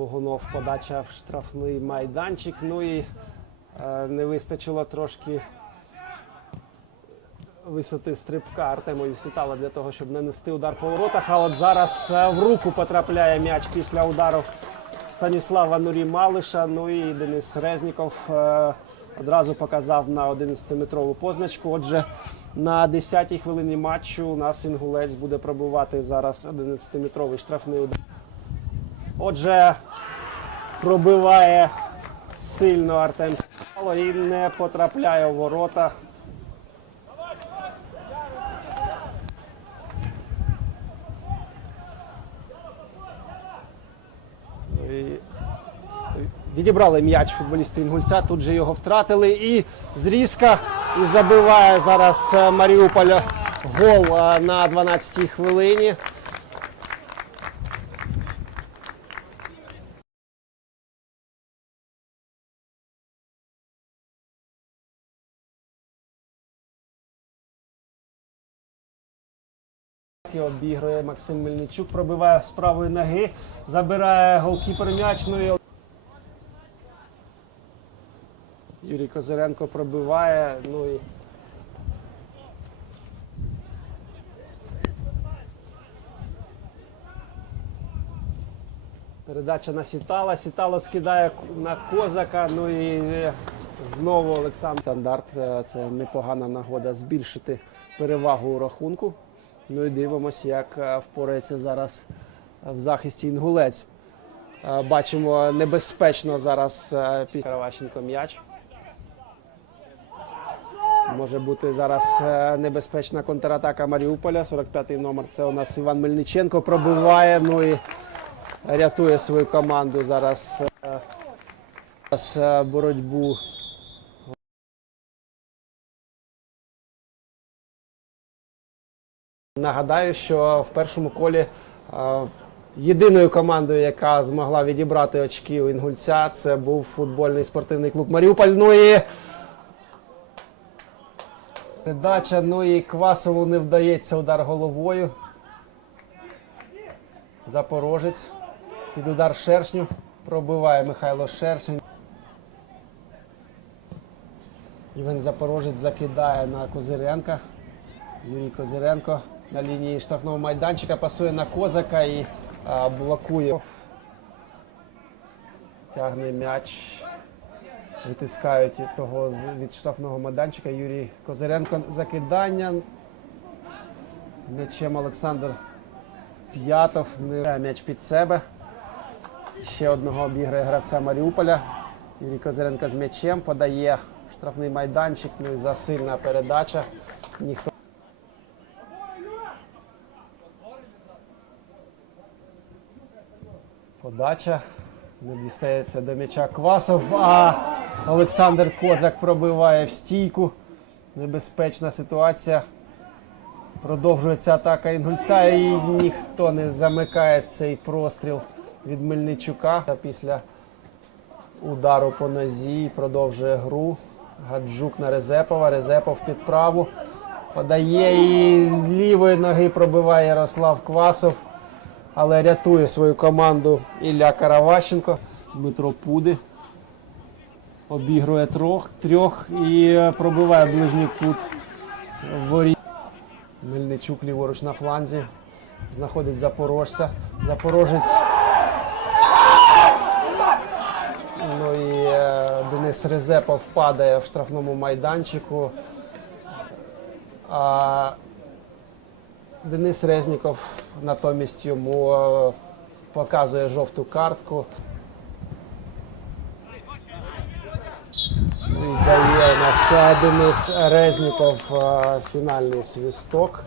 Богунов подача в штрафний майданчик. Ну і е, не вистачило трошки висоти стрибка Артемові Сітала для того, щоб нанести удар по воротах. А от зараз е, в руку потрапляє м'яч після удару Станіслава Нурі Малиша. Ну і Денис Резніков е, одразу показав на 11-метрову позначку. Отже, на 10-й хвилині матчу у нас інгулець буде пробувати зараз 11-метровий штрафний удар. Отже, пробиває сильно Артем Сало і не потрапляє у ворота. Ну Відібрали м'яч футболісти Інгульця, тут же його втратили. І зрізка і забиває зараз е, Маріуполь гол е, на 12-й хвилині. Обігрує Максим Мельничук, пробиває з правої ноги, забирає голкіпер м'яч. Ну Юрій Козиренко пробиває. Ну і передача на Сітала. Сітало скидає на Козака. Ну і е, знову Олександр Стандарт. Е, Це непогана нагода збільшити перевагу у рахунку. Ну і дивимося, як е, впорається зараз в захисті інгулець. Е, Бачимо небезпечно зараз е, під Караващенко м'яч. Може бути зараз е, небезпечна контратака Маріуполя. 45-й номер. Це у нас Іван Мельниченко пробиває. Ну і рятує свою команду зараз. е, е, боротьбу. Нагадаю, що в першому колі е, єдиною командою, яка змогла відібрати очки у інгульця, це був футбольний спортивний клуб Маріуполь. Ну і передача, ну і Квасову не вдається удар головою. Запорожець під удар Шершню. Пробиває Михайло Шершень. Іван Запорожець закидає на Козиренка. Юрій Козиренко на лінії штрафного майданчика пасує на Козака і а, блокує. Тягне м'яч. Витискають того від штрафного майданчика. Юрій Козиренко закидання. З м'ячем Олександр П'ятов не м'яч під себе. Ще одного обіграє гравця Маріуполя. Юрій Козиренко з м'ячем подає штрафний майданчик. Ну і засильна передача. Ніхто Подача. Не дістається до м'яча Квасов, а Олександр Козак пробиває в стійку. Небезпечна ситуація. Продовжується атака Інгульця і ніхто не замикає цей простріл від Мельничука. Після удару по нозі продовжує гру. Гаджук на Резепова. Резепов під праву. Подає і з лівої ноги пробиває Ярослав Квасов. Але рятує свою команду Ілля Караващенко. Дмитро Пуди. Обігрує трьох, трьох і пробиває ближній кут воріт. Мельничук ліворуч на фланзі. Знаходить запорожця. Запорожець. Ну і е, Денис Резепов падає в штрафному майданчику. А Денис Резніков натомість йому е, показує жовту картку. І дає нас Денис Резніков е, фінальний свісток.